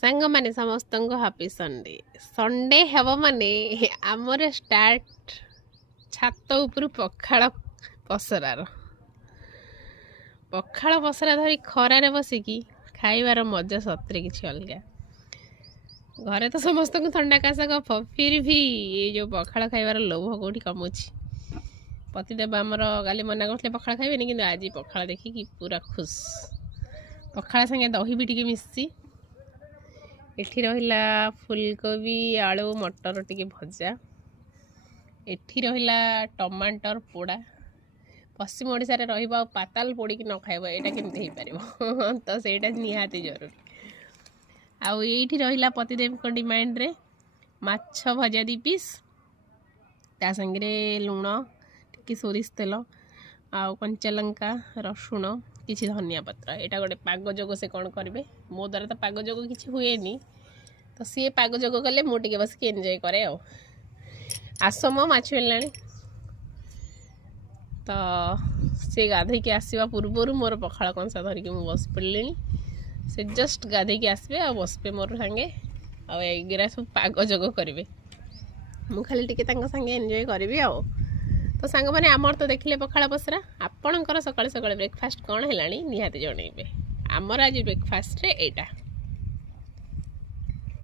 सांग माने समस्त को हापी संडे संडे हेब माने आमर स्टार्ट छात उपर पखाड़ पसरार पखाड़ पसरा धरी खरारे बसिकी खाइबार मजा सतरे किसी अलग घरे तो समस्त को थंडा काश कफ फिर भी ये जो पखाड़ खाइबार लोभ कौटी कमुची पतिदेव आमर गाली मना करते पखाड़ खाइबेनि कि आज पखाड़ देखिकी पूरा खुश पखाड़ संगे दही भी टिके मिसी एठी रहिला फुलकोबी आलू मटर टिके भजा एठी रहिला टमाटर पोड़ा पश्चिम ओडिशा रे रहिबा पाताल पोड़ी कि न खाइबो एटा केमते हे पारिबो तो सेटा निहाती जरूरी आउ एठी रहिला पतिदेव को डिमांड रे माछ भजा 2 पीस ता संगे लुण टिके सोरिष तेल आउ कंचा लंका रसुण किसी धनिया पत्र यहाँ गोटे पाग जोग से कौन करेंगे मो द्वारा तो पाग जोग किसी हुए तो सी पाग जोग कले मुझे बस कि एंजॉय करे आस मो माछ मिलला तो सी गाधे के आसवा पूर्वर मोर पखाड़ कंसा धरिकी मुझे बस पड़े से जस्ट गाधे के आसबे आ बसबे मोर सांगे आगरा सब पाग जोग करेंगे मु खाली टिके संगे एंजॉय करी आ तो सांग मैंने आमर तो देखिले पखाड़ पसरा आपणकर सकाल सकाल ब्रेकफास्ट कौन है निहाती जनइबे आमर आज ब्रेकफास्ट रे एटा।